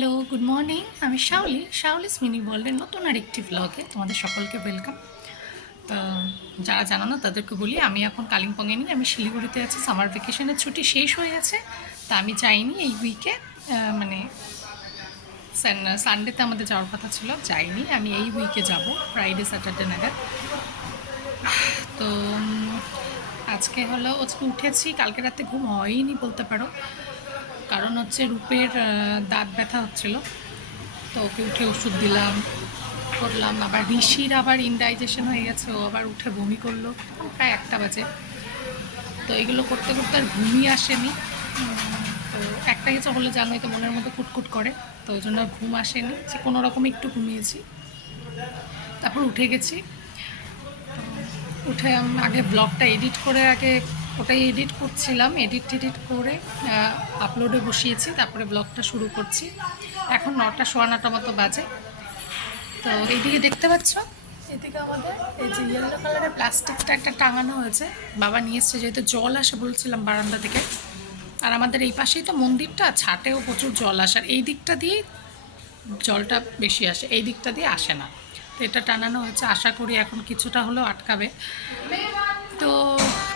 Hello, good morning. আমি শাওলিস mini ওয়ার্ল্ডের নতুন আরেকটি ব্লগে তোমাদের সকলকে ওয়েলকাম। তো যারা জানো না তাদেরকে বলি, আমি এখন কালিম্পংয়ে নেই, আমি শিলিগুড়িতে আছি। সামার ভ্যাকেশনের ছুটি শেষ হয়ে গেছে, তা আমি যাইনি এই উইকে। মানে সানডেতে আমাদের যাওয়ার কথা ছিল, যাইনি। আমি এই উইকে যাব, ফ্রাইডে স্যাটারডে নাগাদ। তো আজকে আজকে উঠেছি, কালকে রাতে ঘুম হয়নি বলতে পারো। কারণ হচ্ছে রূপের দাঁত ব্যথা হচ্ছিল, তো ওকে উঠে ওষুধ দিলাম, করলাম। আবার ঋষির আবার ইনডাইজেশন হয়ে গেছে, ও আবার উঠে বমি করলো প্রায় 1টা বাজে। তো এগুলো করতে করতে আর ঘুমই আসেনি। তো একটা কিছু হলে জানোই তো, মনের মতো কুটকুট করে, তো ওই জন্য আর ঘুম আসেনি। যে কোনো রকমে একটু ঘুমিয়েছি, তারপর উঠে গেছি। উঠে আগে ব্লগটা এডিট করে, আগে ওটাই এডিট করছিলাম, এডিট করে আপলোডে বসিয়েছি, তারপরে ব্লগটা শুরু করছি। এখন 9টা, সোয়া 9টা মতো বাজে। তো এইদিকে দেখতে পাচ্ছ, এদিকে আমাদের এই যে ইয়েলো কালারের প্লাস্টিকটা একটা টাঙানো হয়েছে, বাবা নিয়ে এসছে, যেহেতু জল আসে বলছিলাম বারান্দা থেকে। আর আমাদের এই পাশেই তো মন্দিরটা, ছাটেও প্রচুর জল আসে, আর এই দিকটা দিয়েই জলটা বেশি আসে, এই দিকটা দিয়ে আসে না। তো এটা টানানো হয়েছে, আশা করি এখন কিছুটা হলেও আটকাবে। তো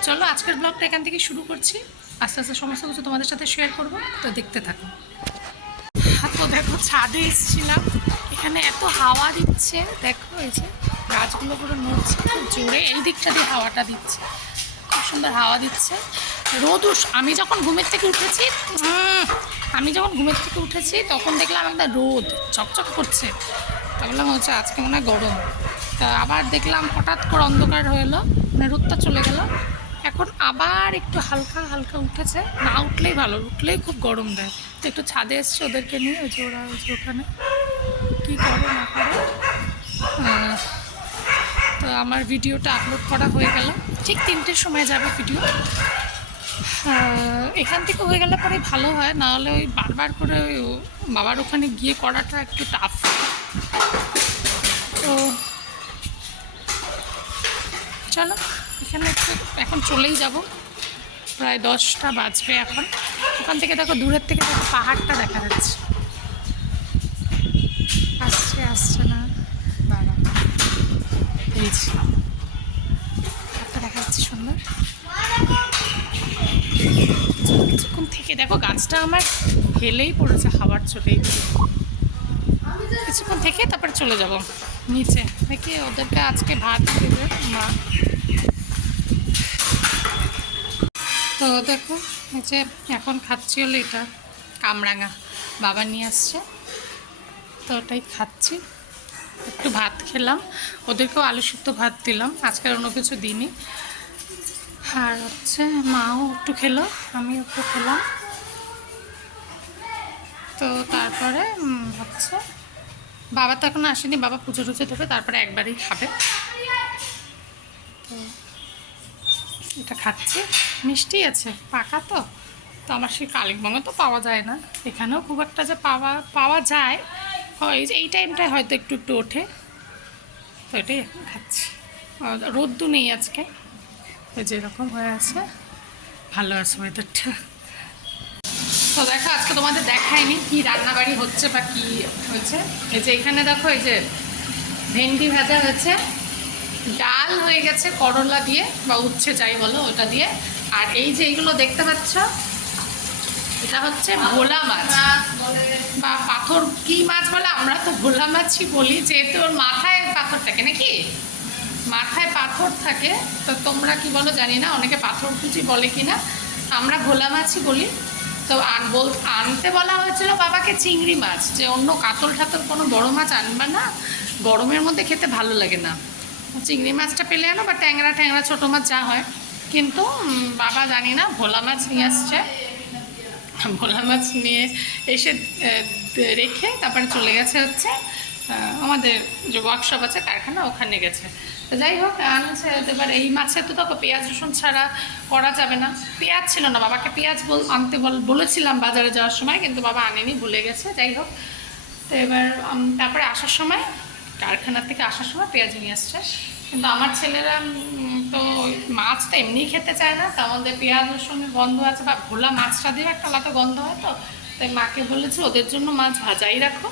চলো আজকের ব্লগটা এখান থেকে শুরু করছি, আস্তে আস্তে সমস্ত কিছু তোমাদের সাথে শেয়ার করবো, তো দেখতে থাকো। তো দেখো, ছাদে এসেছিলাম, এখানে এত হাওয়া দিচ্ছে, দেখো এই যে গাছগুলো পুরো নড়ছে খুব জোরে, এই দিকটা দিয়ে হাওয়াটা দিচ্ছে, খুব সুন্দর হাওয়া দিচ্ছে। আমি যখন ঘুমের থেকে উঠেছি, তখন দেখলাম একটা রোদ চকচক করছে, তা বললাম হচ্ছে আজকে মনে হয় গরম। তা আবার দেখলাম হঠাৎ করে অন্ধকার হয়ে এলো, মানে রোদটা চলে গেল। এখন আবার একটু হালকা হালকা উঠেছে, না উঠলেই ভালো, উঠলেই খুব গরম দেয়। তো একটু ছাদে এসছে ওদেরকে নিয়ে, ওই যে ওরা ওই যে ওখানে কী করে না করে। তো আমার ভিডিওটা আপলোড করা হয়ে গেল, ঠিক 3টের সময় যাবে ভিডিও। এখান থেকে হয়ে গেলে পরে ভালো হয়, নাহলে ওই বারবার করে ওই বাবার ওখানে গিয়ে করাটা একটু টাফ। তো চলো, এখানে একটু এখন চলেই যাব, প্রায় 10টা বাজবে এখন। ওখান থেকে দেখো, দূরের থেকে দেখো পাহাড়টা দেখা যাচ্ছে, আসছে না, দাঁড়া, এই যে পাহাড়টা দেখা যাচ্ছে সুন্দর। কিছুক্ষণ থেকে দেখো, গাছটা আমার হেলেই পড়েছে হাওয়ার চোটেই। কিছুক্ষণ থেকে তারপরে চলে যাব নিচে, দেখি ওদেরকে আজকে ভাত দেবে মা। তো দেখো, এই যে এখন খাচ্ছি হলো এটা কামরাঙা, বাবা নিয়ে আসছে, তো ওটাই খাচ্ছি। একটু ভাত খেলাম, ওদেরকেও আলু শুক্তো ভাত দিলাম, আজকে অন্য কিছু দিইনি। আর হচ্ছে মাও একটু খেলো, আমিও একটু খেলাম। তো তারপরে হচ্ছে বাবা তো এখন আসেনি, বাবা পুজো টুজো দেবে, তারপরে একবারই খাবে। তো এটা খাচ্ছি, মিষ্টি আছে, পাকা তো। তো আমার সেই কালিম্পংয়ে তো পাওয়া যায় না, এখানেও খুব একটা যে পাওয়া যায়, হয় এই টাইমটায় হয়তো একটু একটু ওঠে। তো এটাই এখন খাচ্ছি। রোদ্দু নেই আজকে, যেরকম হয়ে আছে, ভালো আছে ওয়েদারটা। তো দেখো, আজকে তোমাদের দেখায়নি কি রান্নাবাড়ি হচ্ছে বা কি হয়েছে। এই যে এখানে দেখো, এই যে ভেন্ডি ভাজা হয়েছে, ডাল হয়ে গেছে করলা দিয়ে বা উচ্ছে যাই বলো ওটা দিয়ে। আর এই যে এইগুলো দেখতে পাচ্ছ, এটা হচ্ছে ভোলা মাছ বা পাথর, কি মাছ বলে, আমরা তো ভোলা মাছই বলি, যেহেতু ওর মাথায় পাথর থাকে নাকি, মাথায় পাথর থাকে। তো তোমরা কি বলো জানি না, অনেকে পাথর কুচি বলে কিনা, আমরা ভোলা মাছই বলি। তো আনতে বলা হয়েছিল বাবাকে চিংড়ি মাছ, যে অন্য কাতল ঠাতল কোনো বড় মাছ আনবা না, গরমের মধ্যে খেতে ভালো লাগে না, চিংড়ি মাছটা পেলে আনো বা ট্যাংরা ট্যাংরা ছোটো মাছ যা হয়। কিন্তু বাবা জানি না ভোলা মাছ নিয়ে আসছে, ভোলা মাছ নিয়ে এসে রেখে তারপরে চলে গেছে হচ্ছে আমাদের যে ওয়ার্কশপ আছে কারখানা, ওখানে গেছে। তো যাই হোক, আনছে। এবার এই মাছে তো দেখো পেঁয়াজ রসুন ছাড়া করা যাবে না, পেঁয়াজ ছিল না, বাবাকে পেঁয়াজ আনতে বলেছিলাম বাজারে যাওয়ার সময়, কিন্তু বাবা আনেনি, ভুলে গেছে। যাই হোক, তো এবার তারপরে আসার সময়, কারখানার থেকে আসার সময় পেঁয়াজ নিয়ে আসছে। কিন্তু আমার ছেলেরা তো মাছ তো এমনি খেতে চায় না, তার মধ্যে পেঁয়াজ রসুনের গন্ধ আছে, বা ভোলা মাছটা দিয়ে একটা আলাদা গন্ধ হয়, তো তাই মাকে বলেছে ওদের জন্য মাছ ভাজাই রাখো,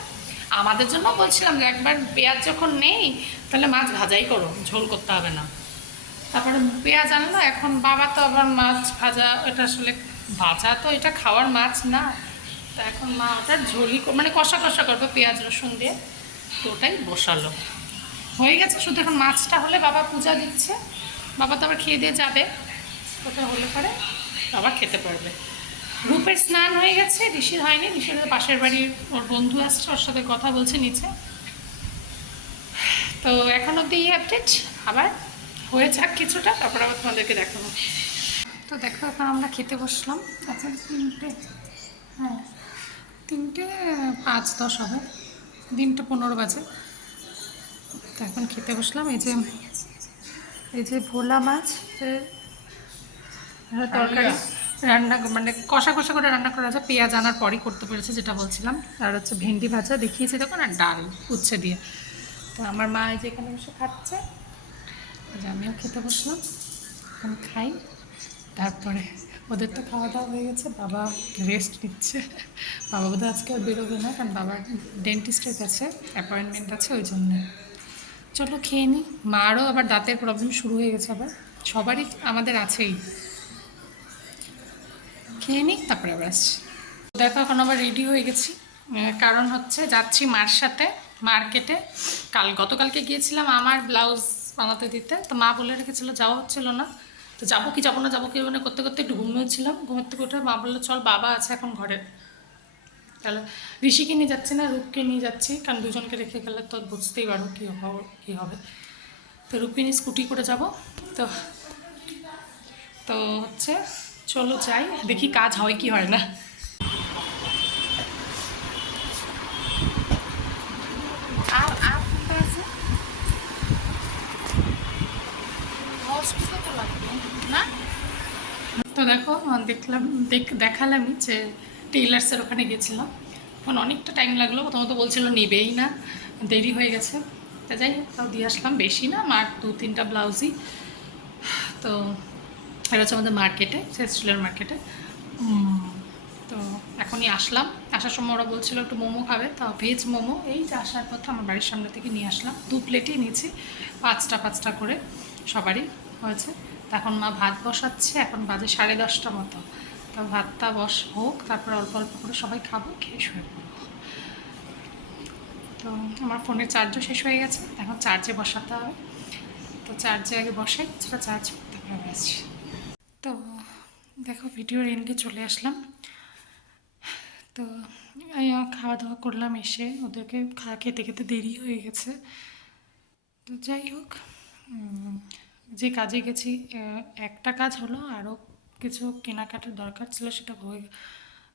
আমাদের জন্য বলছিলাম যে একবার পেঁয়াজ যখন নেই তাহলে মাছ ভাজাই করো, ঝোল করতে হবে না। তারপরে পেঁয়াজ আনলো, এখন বাবা তো আবার মাছ ভাজা, এটা আসলে ভাজা তো এটা খাওয়ার মাছ না, তা এখন মা ওটার ঝোলই মানে কষা কষা করবে পেঁয়াজ রসুন দিয়ে, তো ওটাই বসালো। হয়ে গেছে, শুধু এখন মাছটা হলে বাবা পূজা দিচ্ছে, বাবা তো আবার খেয়ে দিয়ে যাবে, ওটা হলে পরে বাবা খেতে পারবে। রূপের স্নান হয়ে গেছে, ঋষির হয়নি, ঋষির পাশের বাড়ির ওর বন্ধু আসছে, ওর সাথে কথা বলছে নিচে। তো এখন অব্দি এই আপডেট, আবার হয়ে যাক কিছুটা, তারপর আবার তোমাদেরকে দেখাবো। তো দেখো এখন আমরা খেতে বসলাম, আচ্ছা 3টে, হ্যাঁ 3:05 হবে, 3:15 বাজে। তো এখন খেতে বসলাম, এই যে ভোলা মাছ তরকারি রান্না, মানে কষা কষা করে রান্না করা আছে, পেঁয়াজ আনার পরই করতে পেরেছে যেটা বলছিলাম, আর হচ্ছে ভেন্ডি ভাজা দেখিয়েছি তখন, আর ডাল উচ্ছে দিয়ে। তো আমার মা এই যে এখানে বসে খাচ্ছে, আমিও খেতে বসলাম, এখন খাই। তারপরে ওদের তো খাওয়া দাওয়া হয়ে গেছে, বাবা রেস্ট নিচ্ছে। বাবা বোধহয় আজকে আর বেরোবে না, কারণ বাবার ডেন্টিস্টের কাছে অ্যাপয়েন্টমেন্ট আছে, ওই জন্য। চলো খেয়ে নিই, মারও আবার দাঁতের প্রবলেম শুরু হয়ে গেছে, আবার সবারই আমাদের আছেই। খেয়ে নিই তারপরে আবার আসছি। দেখো এখন আবার রেডি হয়ে গেছি, কারণ হচ্ছে যাচ্ছি মার সাথে মার্কেটে। গতকালকে গিয়েছিলাম আমার ব্লাউজ বানাতে দিতে, তো মা বলে রেখেছিল, যাওয়া হচ্ছিল না, তো যাবো কি মানে করতে করতে একটু ঘুমিয়েছিলাম, ঘুমের থেকে উঠে মা বললো চল বাবা আছে এখন ঘরে, তাহলে ঋষিকে নিয়ে যাচ্ছি না, রূপকে নিয়ে যাচ্ছি, কারণ দুজনকে রেখে গেলে তো বুঝতেই পারো কী হবে। তো রূপকে নিয়ে স্কুটি করে যাব। তো তো হচ্ছে চলো যাই, দেখি কাজ হয় কি হয় না। তো দেখো দেখালামই যে টেইলার্সের ওখানে গেছিলাম, এখন অনেকটা টাইম লাগলো, প্রথমত বলছিল নেবেই না, দেরি হয়ে গেছে, তা যাই হোক তাও দিয়ে আসলাম, বেশি না, মার 2-3টা ব্লাউজই। তো এটা হচ্ছে আমাদের মার্কেটে, স্টিলের মার্কেটে। তো এখনই আসলাম, আসার সময় ওরা বলছিল একটু মোমো খাবে, তা ভেজ মোমো এই যে আসার পথে আমার বাড়ির সামনে থেকে নিয়ে আসলাম, 2 প্লেটই নিয়েছি, 5টা করে সবারই হয়েছে। তা এখন মা ভাত বসাচ্ছে, এখন বাজে 10:30 মতো, তো ভাতটা হোক, তারপর অল্প অল্প করে সবাই খাবো, খেয়ে শুয়ে পড়বো। তো আমার ফোনের চার্জও শেষ হয়ে গেছে, এখন চার্জে বসাতে হবে, তো চার্জে আগে বসাই, কিছুটা চার্জ তারপরে আসছি। তো দেখো ভিডিওর এন্ডে চলে আসলাম। তো খাওয়া দাওয়া করলাম, এসে ওদেরকে খেতে খেতে দেরি হয়ে গেছে। তো যাই হোক, যে কাজে গেছি একটা কাজ হলো, আরও কিছু কেনাকাটার দরকার ছিল, সেটা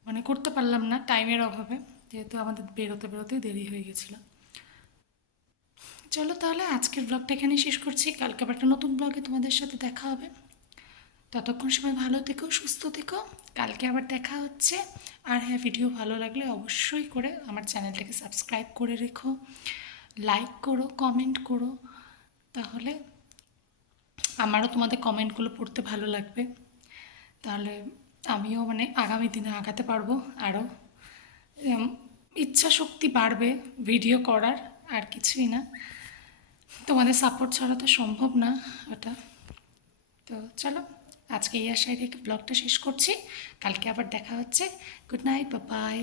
মানে করতে পারলাম না টাইমের অভাবে, যেহেতু আমাদের বেরোতেই দেরি হয়ে গেছিলো। চলো তাহলে আজকের ব্লগটা এখানেই শেষ করছি, কালকে আবার একটা নতুন ব্লগে তোমাদের সাথে দেখা হবে। ততক্ষণ সবাই ভালো থেকো, সুস্থ থেকো, কালকে আবার দেখা হচ্ছে। আর হ্যাঁ, ভিডিও ভালো লাগলে অবশ্যই করে আমার চ্যানেলটাকে সাবস্ক্রাইব করে রেখো, লাইক করো, কমেন্ট করো, তাহলে আমারও তোমাদের কমেন্টগুলো পড়তে ভালো লাগবে, তাহলে আমিও মানে আগামী দিনে আগাতে পারবো, আরও ইচ্ছা শক্তি বাড়বে ভিডিও করার, আর কিছুই না। তোমাদের সাপোর্ট ছাড়া তো সম্ভব না ওটা। তো চলো আজকে এই আশায় রেখে ব্লগটা শেষ করছি, কালকে আবার দেখা হচ্ছে। Good night, bye bye.